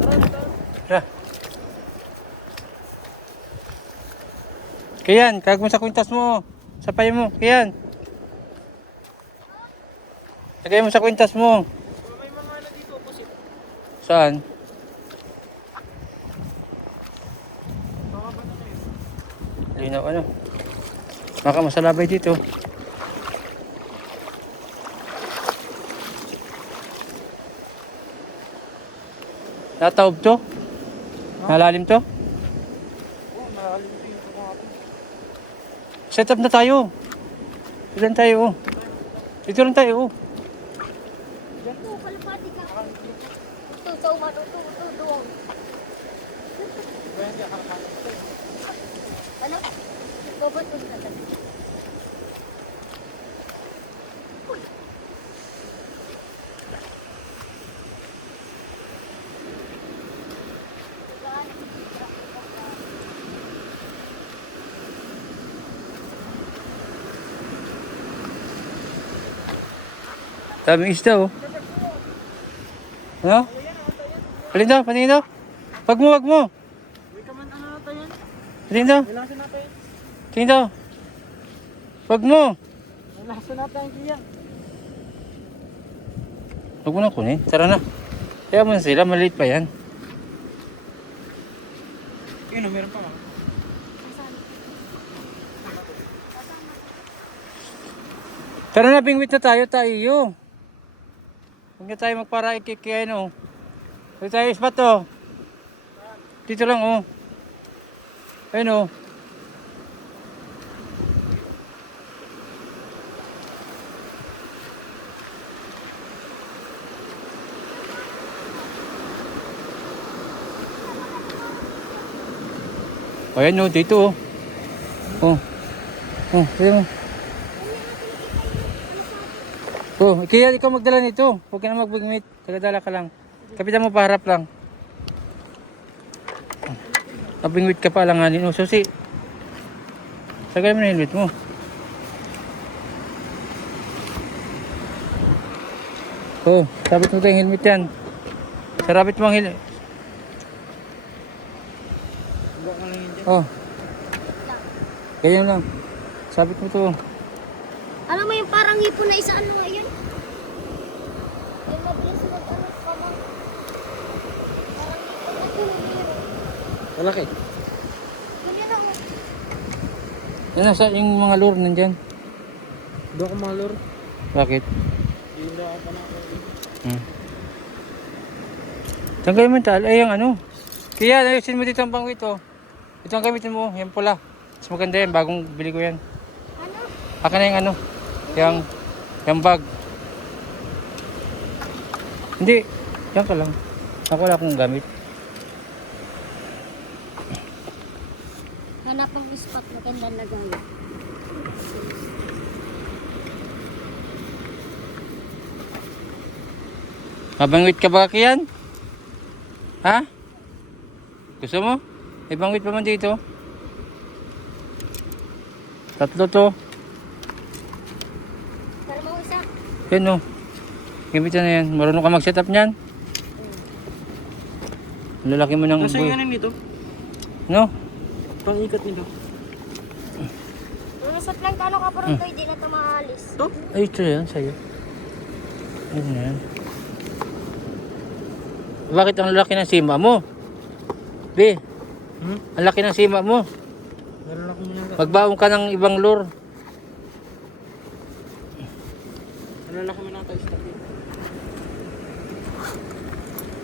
Tara. Kayan, kag mo sa kwintas mo. Sapay mo, kayan. Lagay mo sa kwintas mo. May mga ano dito, pusit. Saan? Baka ba na yun? Linaw ano. Baka masalabay dito. Nataob to? Nalalim to? Oo, malalim ito yung kumapin. Set up na tayo. Dito lang tayo. Oh. Dito lang tayo. Oh. Ito, kalapati ka. Ito, sa uman. Ito, doon. Ano? Bobot mo na tayo. Daming isda oh. Ano? Alin daw? Patingin daw? Wag mo, wag mo. Uy, kaman ano natin yan? Patingin daw? Relaxin natin. Tingin daw. Wag mo. Relaxin natin yan. Wag mo na kunin. Tara na. Kaya mo na sila. Maliit pa yan. Yun, meron pa nga. Tara na, bingwit na tayo. Huwag na tayo magpara ikikaya no. Huwag tayo ispat oh. Dito lang oh. Ayun oh. Ayan oh, dito oh. Oh. Oh, ayun oh. Oh, kaya ikaw magdala nito. Huwag ka na magbigmit. Tagadala ka lang. Kapitan mo paharap lang. Mabingwit ka pa lang anin. Oh, susi. Sagay mo na helmet mo. Oh, sabit mo tayong helmet yan. Sarabit mo ang helmet. Baka lang yun dyan. Oh. Ganyan lang. Sabit mo to. Alam mo yung parang hipon na isa ano ngayon? Yung mabilis mag-ano ka mo. Parang hipon na tuhiro. Malaki. Ganyan ako. Yan nasa yung mga lure nandyan. Doon ko malor. Bakit? Hindi na ako na ako. Tanggalin mo yung tal. Ay, yung ano. Kaya, ayusin mo dito ang bangwit oh. Ito ang gamitin mo. Yan pula. Mas maganda yan. Bagong bili ko yan. Ano? Aka na yung ano. Yung bag. Hindi. Yan ka lang. Ako wala akong gamit. Hanap ang spot na kailan lagay. Mabangwit ka ba kiyan? Ha? Gusto mo? May bangwit pa man dito. Tatlo to. Para mo isa. Yan o. Gamitan na yan. Marunong ka mag-setup niyan. Lalaki mo ng Nasa yung ano nito? no? Pang-ikat nito. Yung isa lang kano ka pero hindi na ito maalis. Ito? Ay, ito yan sa'yo. Ayun na yan. Bakit ang laki ng sima mo? Be, ang laki ng sima mo. Meron ako muna. Magbaong ka ng ibang lure. Meron ako muna tayo sa tabi.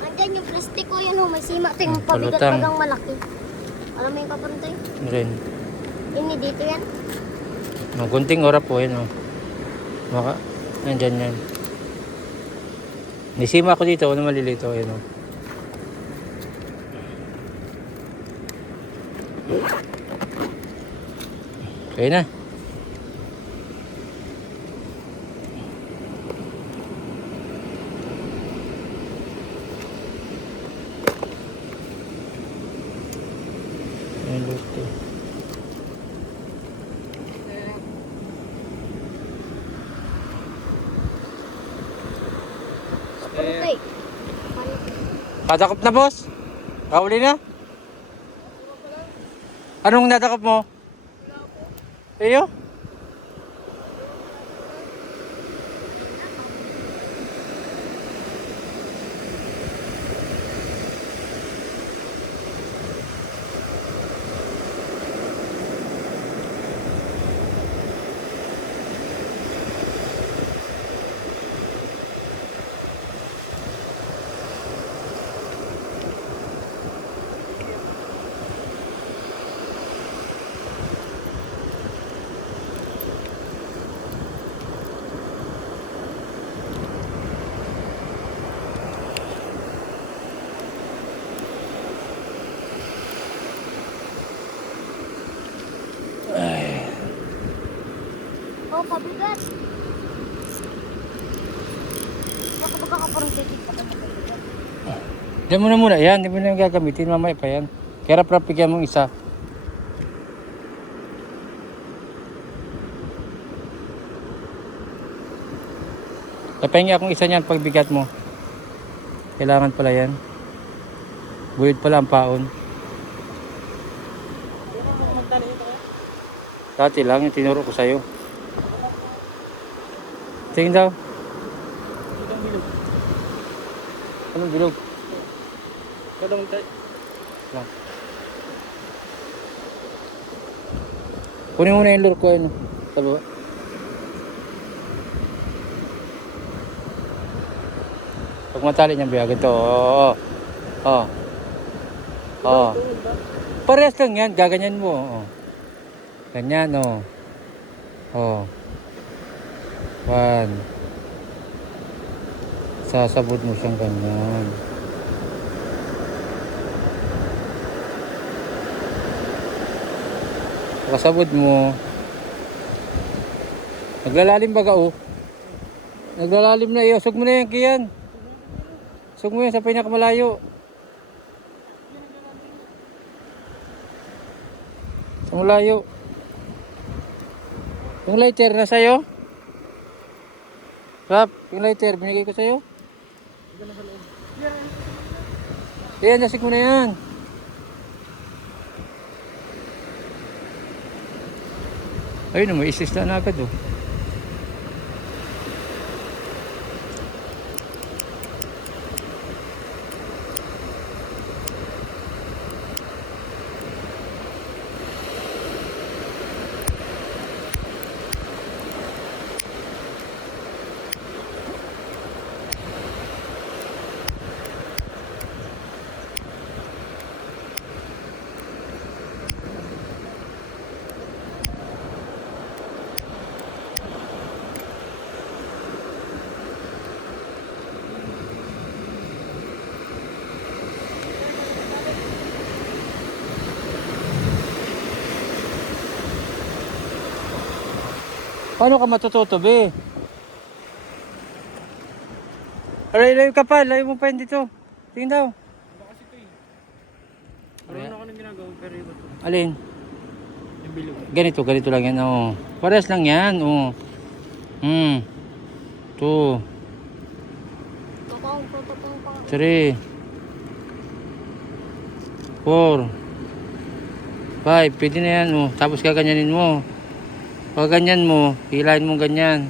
Andyan yung plastic ko yun may sima ito yung Palutang. pabigat bagang malaki. Alam mo yung kapuntoy? Rin. Ini dito yan. Magunting ora po yan o. Maka, nandyan yan. May sima ako dito. Ano malilito? Yan o. Okay na. Ayan, luto. Kapuntoy. Padakop na, boss? Kahuli na? Anong nadakop mo? Iyo? Oh, pabigat. Baka magkakaparang titig pa kami pabigat. Diyan mo na muna yan. Di mo na yung gagamitin. Mamaya pa yan. Kaya rap bigyan mong isa. Tapahingi akong isa niyan pag bigat mo. Kailangan pala yan. Buyod pala ang paon. Magdali ito kaya? Dati lang yung tinuro ko sa'yo. Tingin daw. Itong bilog. Anong bilog? Kadang tayo. Lang. Kunin mo na yung lure ko. Ano? Sa baba. Pag matali niyang biya. Ganito. Oo. Oo. Oo. Parehas lang yan. Gaganyan mo. Oo. Ganyan. Oo. Oo. One. Sasabod mo siyang ganyan. Kasabod mo. Naglalalim baga oh. Naglalalim na iyo. Sug mo na yan kiyan. Sug mo yan sa pinakamalayo. Sa malayo. Yung lighter na sa'yo. Rap, yung lighter binigay ko sa'yo. Yan, nasig mo na yan. Ayun, may isista na agad oh. Paano ka matututo, be? Layo ka pa, layo mo pa yun dito. Tingin daw. Baka ito eh. Meron ako nang ginagawa pero iba to. Alin? Yung bilog. Ganito lang yan, oh. Parehas lang yan, oh. 2, Totoo pa. 3, 4, 5. Pwede na yan, oh. Tapos gaganyanin mo. Pag ganyan mo, hilahin mo ganyan.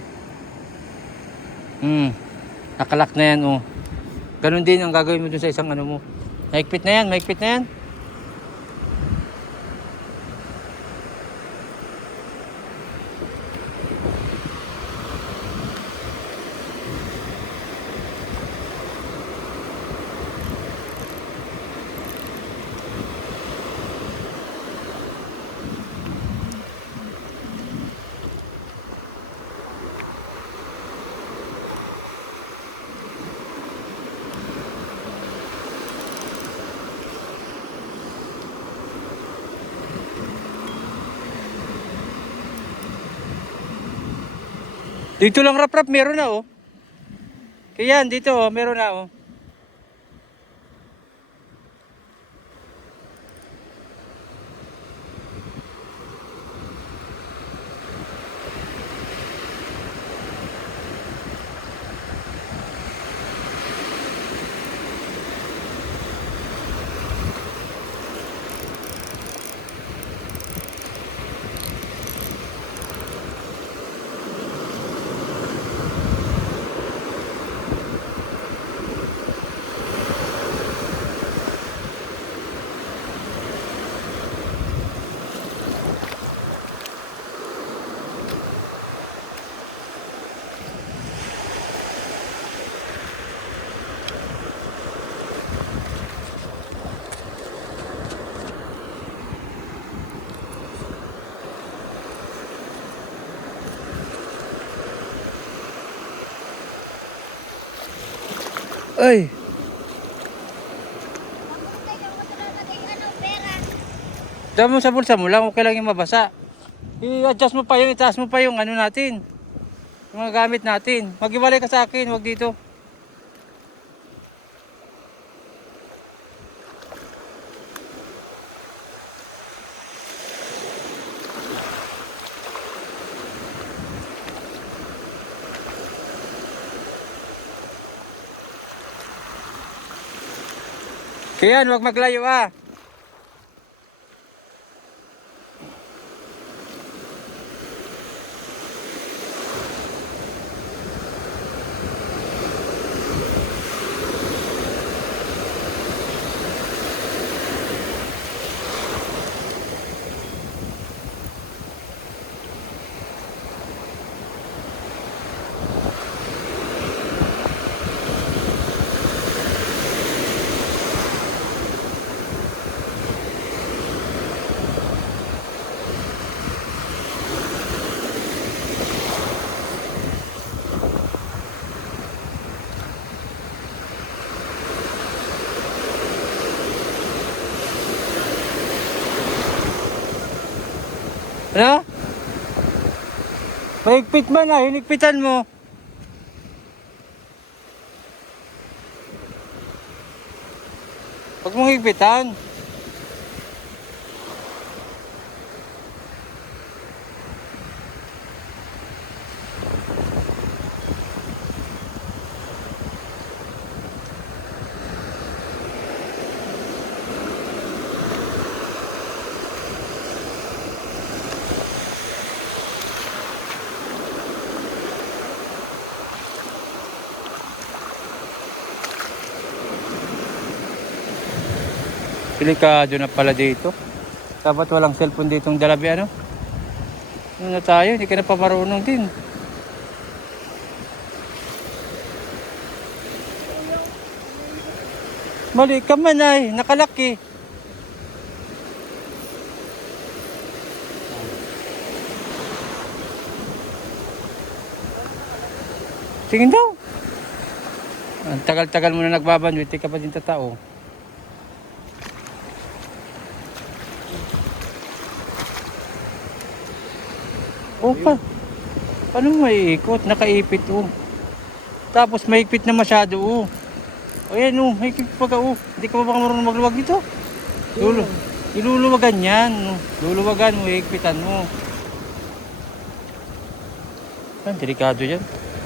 Nakalak na yan, oh. Ganun din ang gagawin mo dun sa isang ano mo. Mahigpit na yan, mahigpit na yan. Dito lang rap, meron na, oh. Kaya yan, dito, oh, meron na, oh. Ay. Tapos kayo, kung lalagay pera. Diyan mo sa bulsa mo lang, okay lang yung mabasa. I-adjust mo pa yung, itaas mo pa yung ano natin. Yung mga gamit natin. Mag-iwalay ka sa akin, wag dito. Kaya wag maglayo ah. Ano? Mahigpit man ah, hinigpitan mo. Huwag mong higpitan. Delikado na pala dito. Dapat walang cellphone ditong dalabi ano. Ano na tayo, hindi ka na pa marunong din. Mali ka man ay, nakalaki. Tingin daw. Ang tagal-tagal mo na nagbabandwit, di ka pa din tatao. O paano maiikot? Nakaipit oh. Tapos mahigpit na masyado oh. O yan oh, mahigpit pa ka oh. Hindi ka pa baka marunong magluwag dito? Iluluwagan yan. Oh. Luluwagan mo, higpitan mo. Delikado yan.